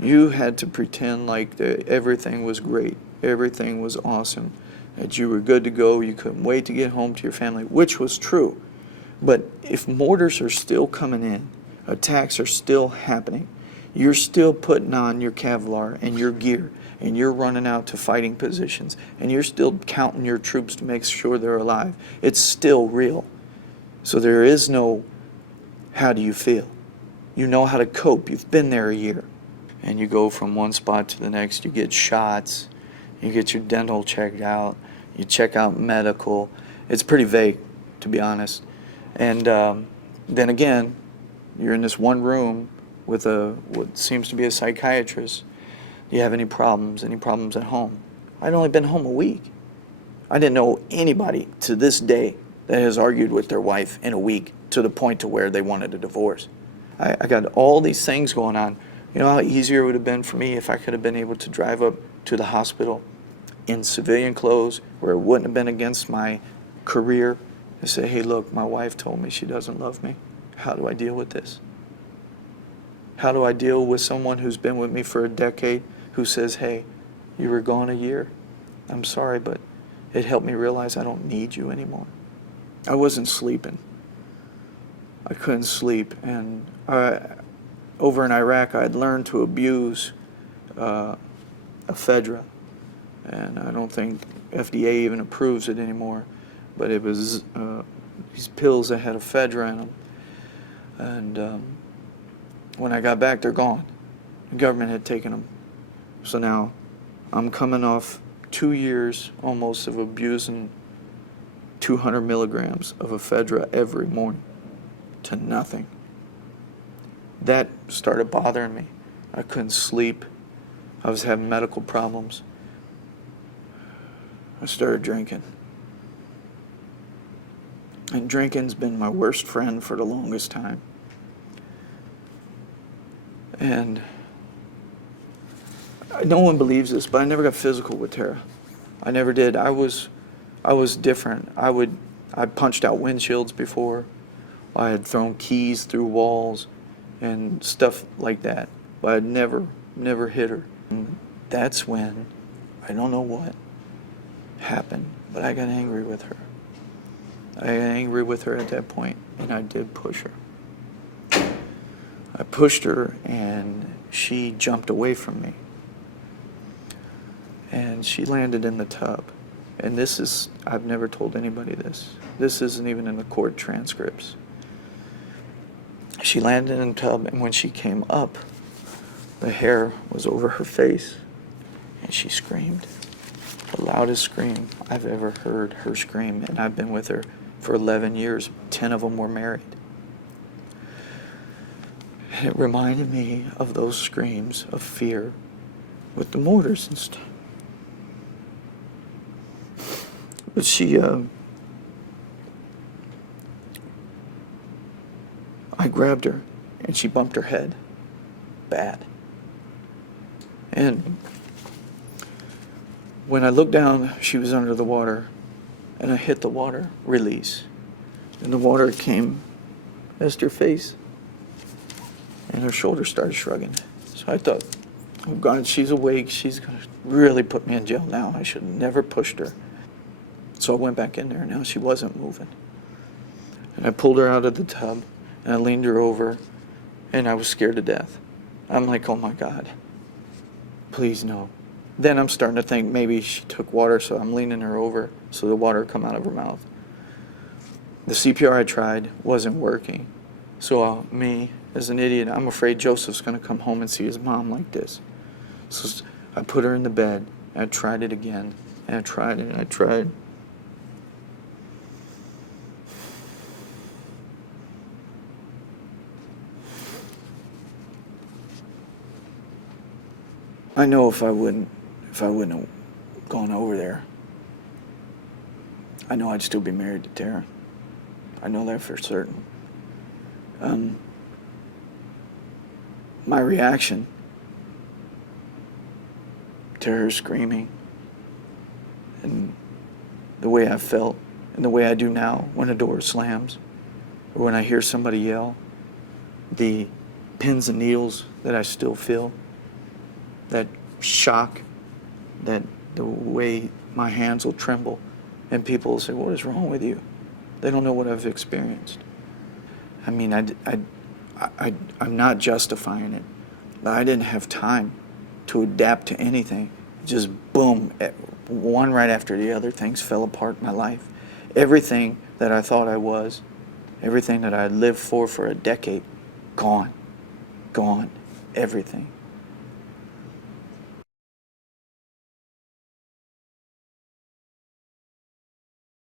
You had to pretend like everything was great, everything was awesome, that you were good to go, you couldn't wait to get home to your family, which was true. But if mortars are still coming in, attacks are still happening, you're still putting on your Kevlar and your gear, and you're running out to fighting positions, and you're still counting your troops to make sure they're alive, it's still real. So there is no, how do you feel? You know how to cope. You've been there a year. And you go from one spot to the next. You get shots. You get your dental checked out. You check out medical. It's pretty vague, to be honest. And then again, you're in this one room with what seems to be a psychiatrist. Do you have any problems? Any problems at home? I'd only been home a week. I didn't know anybody to this day that has argued with their wife in a week to the point to where they wanted a divorce. I got all these things going on. You know how easier it would have been for me if I could have been able to drive up to the hospital in civilian clothes where it wouldn't have been against my career and say, hey, look, my wife told me she doesn't love me. How do I deal with this? How do I deal with someone who's been with me for a decade who says, hey, you were gone a year. I'm sorry, but it helped me realize I don't need you anymore. I wasn't sleeping. I couldn't sleep. And over in Iraq, I'd learned to abuse ephedra. And I don't think FDA even approves it anymore. But it was these pills that had ephedra in them. And when I got back, they're gone. The government had taken them. So now I'm coming off 2 years almost of abusing 200 milligrams of ephedra every morning to nothing. That started bothering me. I couldn't sleep. I was having medical problems. I started drinking. And drinking's been my worst friend for the longest time. And no one believes this, but I never got physical with Tara. I never did. I was different. I punched out windshields before. I had thrown keys through walls and stuff like that. But I'd never hit her. And that's when, I don't know what happened, but I got angry with her. I got angry with her at that point, and I did push her. I pushed her, and she jumped away from me. And she landed in the tub. And this is, I've never told anybody this. This isn't even in the court transcripts. She landed in the tub, and when she came up, the hair was over her face, and she screamed. The loudest scream I've ever heard her scream, and I've been with her for 11 years. 10 of them were married. And it reminded me of those screams of fear with the mortars and stuff. But she, I grabbed her, and she bumped her head bad. And when I looked down, she was under the water, and I hit the water, release. And the water came past her face, and her shoulders started shrugging. So I thought, oh God, she's awake. She's going to really put me in jail now. I should have never pushed her. So I went back in there, and now she wasn't moving. And I pulled her out of the tub, and I leaned her over, and I was scared to death. I'm like, oh my God, please no. Then I'm starting to think maybe she took water, so I'm leaning her over so the water would come out of her mouth. The CPR I tried wasn't working. So me, as an idiot, I'm afraid Joseph's going to come home and see his mom like this. So I put her in the bed, and I tried it again, and I tried it, and I tried. I know if I wouldn't have gone over there, I know I'd still be married to Tara. I know that for certain. My reaction to her screaming and the way I felt and the way I do now when a door slams or when I hear somebody yell, the pins and needles that I still feel, that shock, that the way my hands will tremble, and people will say, "What is wrong with you?" They don't know what I've experienced. I mean, I'm not justifying it, but I didn't have time to adapt to anything. Just boom, one right after the other, things fell apart in my life. Everything that I thought I was, everything that I lived for a decade, gone, everything.